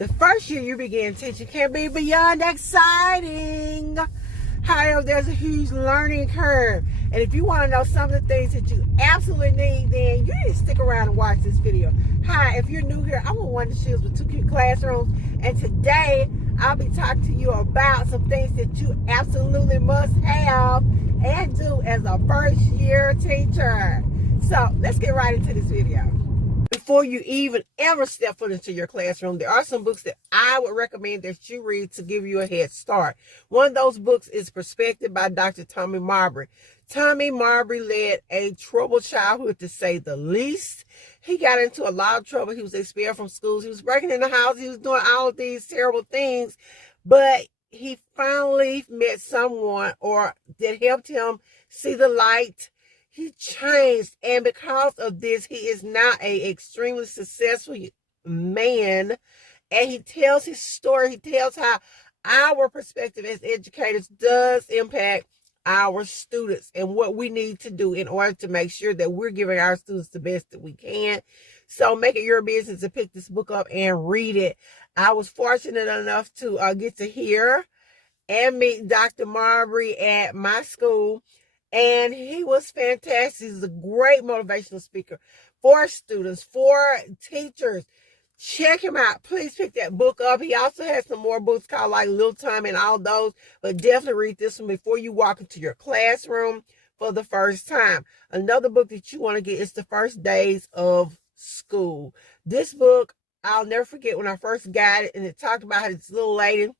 The first year you begin teaching can be beyond exciting. However, there's a huge learning curve. And if you want to know some of the things that you absolutely need, then you need to stick around and watch this video. Hi, if you're new here, I'm one of the shoes with Toolkit classrooms. And today, I'll be talking to you about some things that you absolutely must have and do as a first year teacher. So let's get right into this video. Before you even ever step foot into your classroom, there are some books that I would recommend that you read to give you a head start. One of those books is Perspective by Dr. Tommie Mabry. Tommie Mabry led a troubled childhood, to say the least. He got into a lot of trouble. He was expelled from schools. He was breaking in the house. He was doing all of these terrible things. But he finally met someone that helped him see the light. He changed, and because of this, he is now an extremely successful man, and he tells his story. He tells how our perspective as educators does impact our students and what we need to do in order to make sure that we're giving our students the best that we can. So make it your business to pick this book up and read it. I was fortunate enough to get to hear and meet Dr. Mabry at my school. And he was fantastic. He's a great motivational speaker for students, for teachers. Check him out. Please pick that book up. He also has some more books called like Little Time and all those. But definitely read this one before you walk into your classroom for the first time. Another book that you want to get is The First Days of School. This book, I'll never forget when I first got it. And it talked about how this little lady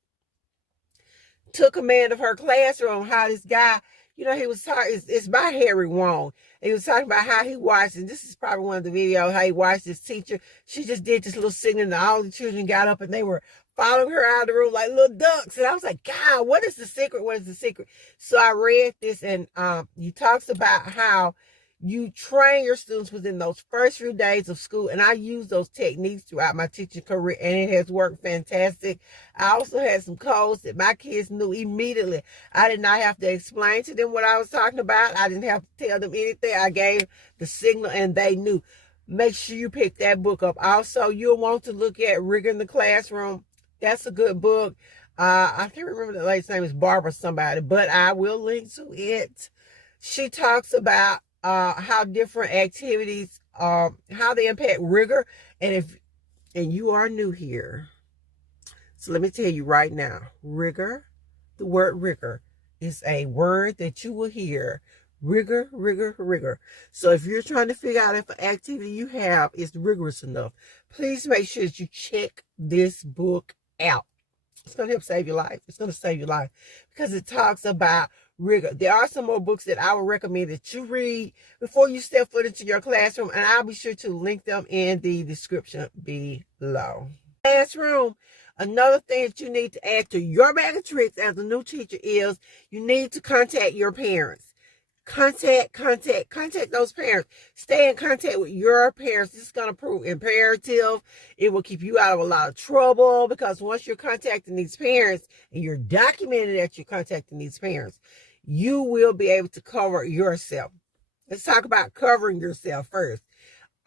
took command of her classroom. How this guy... he was talking, it's by Harry Wong. He was talking about how he watched, and this is probably one of the videos, how he watched this teacher. She just did this little signal, and all the children got up, and they were following her out of the room like little ducks. And I was like, God, what is the secret? What is the secret? So I read this, and he talks about how you train your students within those first few days of school. And I use those techniques throughout my teaching career, and it has worked fantastic. I also had some codes that my kids knew immediately. I did not have to explain to them what I was talking about. I didn't have to tell them anything. I gave the signal and they knew. Make sure you pick that book up. Also, you'll want to look at Rigor in the Classroom. That's a good book. I can't remember the lady's name is Barbara somebody, but I will link to it. She talks about how different activities, how they impact rigor. And you are new here, so let me tell you right now, rigor, the word rigor is a word that you will hear. Rigor, rigor, rigor. So if you're trying to figure out if an activity you have is rigorous enough, please make sure that you check this book out. It's going to help save your life. It's going to save your life because it talks about rigor. There are some more books that I would recommend that you read before you step foot into your classroom, and I'll be sure to link them in the description below. Classroom, another thing that you need to add to your bag of tricks as a new teacher is you need to contact your parents. Contact those parents. Stay in contact with your parents. This is going to prove imperative. It will keep you out of a lot of trouble because once you're contacting these parents and you're documenting that you're contacting these parents, you will be able to cover yourself. Let's talk about covering yourself first.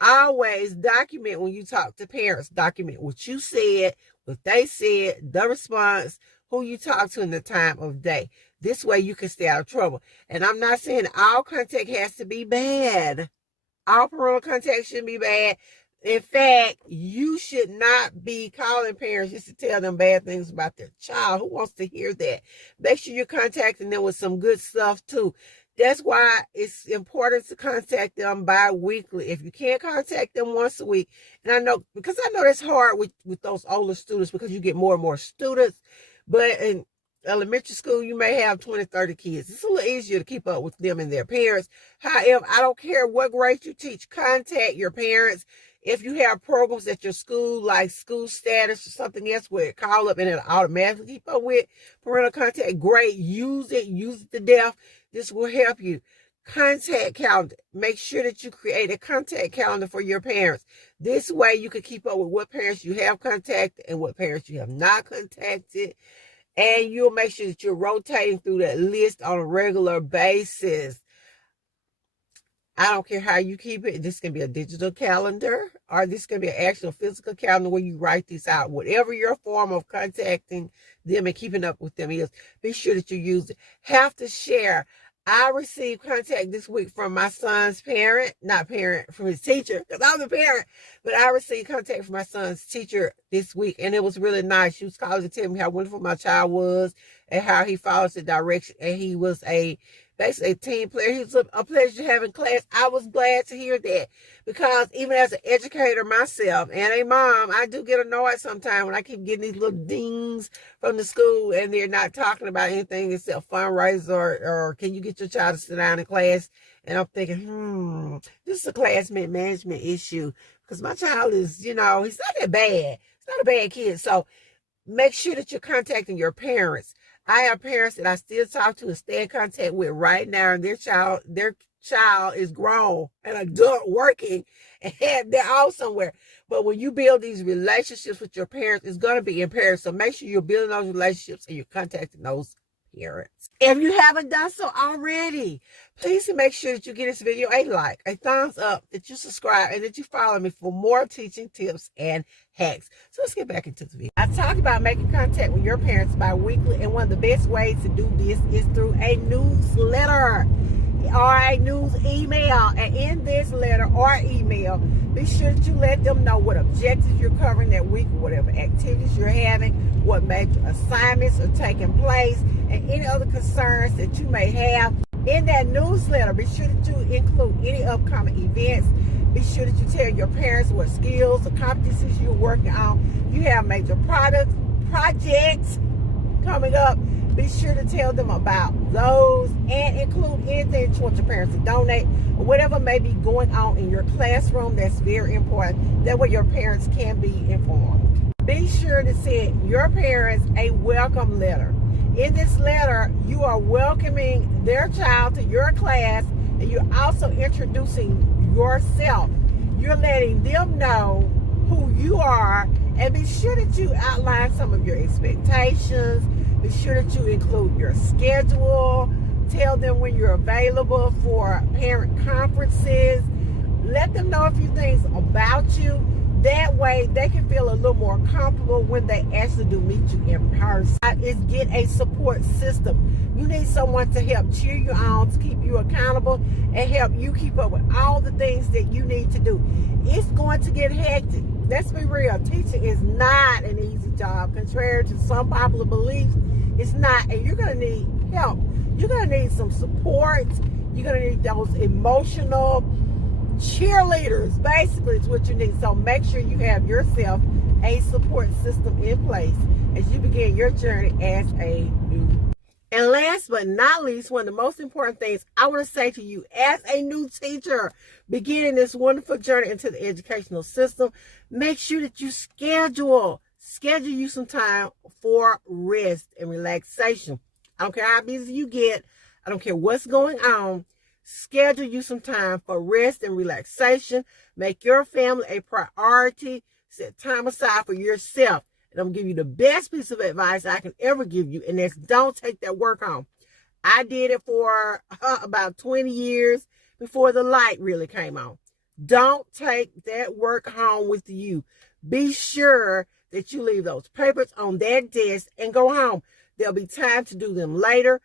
Always document when you talk to parents. Document what you said, what they said, the response, who you talk to in the time of day. This way you can stay out of trouble. And I'm not saying all contact has to be bad. All parental contact shouldn't be bad. In fact, you should not be calling parents just to tell them bad things about their child. Who wants to hear that? Make sure you're contacting them with some good stuff too. That's why it's important to contact them bi-weekly. If you can't contact them once a week, and I know that's hard with those older students because you get more and more students, but in elementary school, you may have 20, 30 kids. It's a little easier to keep up with them and their parents. However, I don't care what grade you teach, contact your parents. If you have programs at your school, like school status or something else where it call up and it'll automatically keep up with parental contact, great. Use it to death. This will help you. Contact calendar. Make sure that you create a contact calendar for your parents. This way you can keep up with what parents you have contacted and what parents you have not contacted. And you'll make sure that you're rotating through that list on a regular basis. I don't care how you keep it. This can be a digital calendar, or this can be an actual physical calendar where you write this out. Whatever your form of contacting them and keeping up with them is, be sure that you use it. Have to share. I received contact this week from my son's parent, not parent, from his teacher, because I'm the parent, but I received contact from my son's teacher this week, and it was really nice. She was calling to tell me how wonderful my child was and how he follows the direction, and he was basically a team player. He was a pleasure to have in class. I was glad to hear that, because even as an educator myself and a mom, I do get annoyed sometimes when I keep getting these little dings from the school and they're not talking about anything except fundraisers or can you get your child to sit down in class? And I'm thinking, this is a classmate management issue, because my child is, he's not that bad. He's not a bad kid. So make sure that you're contacting your parents. I have parents that I still talk to and stay in contact with right now, and their child is grown and adult working, and they're out somewhere. But when you build these relationships with your parents, it's going to be imperative. So make sure you're building those relationships and you're contacting those parents. If you haven't done so already, please make sure that you give this video a like, a thumbs up, that you subscribe, and that you follow me for more teaching tips and hacks. So let's get back into the video. I talked about making contact with your parents bi-weekly, and one of the best ways to do this is through a newsletter or a news email. And in this letter or email, be sure that you let them know what objectives you're covering that week, whatever activities you're having, what major assignments are taking place, and any other concerns that you may have. In that newsletter, be sure that you include any upcoming events. Be sure that you tell your parents what skills or competencies you're working on. You have major projects coming up. Be sure to tell them about those and include anything that you want your parents to donate or whatever may be going on in your classroom. That's very important. That way your parents can be informed. Be sure to send your parents a welcome letter. In this letter, you are welcoming their child to your class, and you're also introducing yourself. You're letting them know who you are, and be sure that you outline some of your expectations. Be sure that you include your schedule. Tell them when you're available for parent conferences. Let them know a few things about you. That way they can feel a little more comfortable when they actually do meet you in person. Is get a support system. You need someone to help cheer you on, to keep you accountable, and help you keep up with all the things that you need to do. It's going to get hectic. Let's be real. Teaching is not an easy job. Contrary to some popular beliefs, it's not. And you're going to need help. You're going to need some support. You're going to need those emotional cheerleaders, basically, is what you need. So make sure you have yourself a support system in place as you begin your journey as a new. And last but not least, one of the most important things I want to say to you as a new teacher beginning this wonderful journey into the educational system, make sure that you schedule you some time for rest and relaxation. I don't care how busy you get. I don't care what's going on. Schedule you some time for rest and relaxation. Make your family a priority. Set time aside for yourself. And I'm going to give you the best piece of advice I can ever give you, and that's don't take that work home. I did it for about 20 years before the light really came on. Don't take that work home with you. Be sure that you leave those papers on that desk and go home. There'll be time to do them later.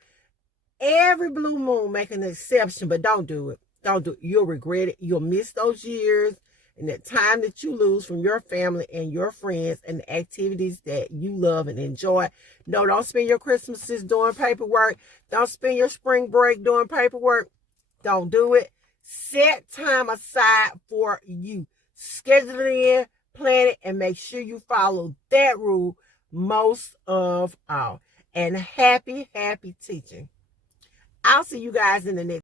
Every blue moon, make an exception, but don't do it. Don't do it. You'll regret it. You'll miss those years and that time that you lose from your family and your friends and the activities that you love and enjoy. No, don't spend your Christmases doing paperwork. Don't spend your spring break doing paperwork. Don't do it. Set time aside for you. Schedule it in, plan it, and make sure you follow that rule most of all. And happy teaching. I'll see you guys in the next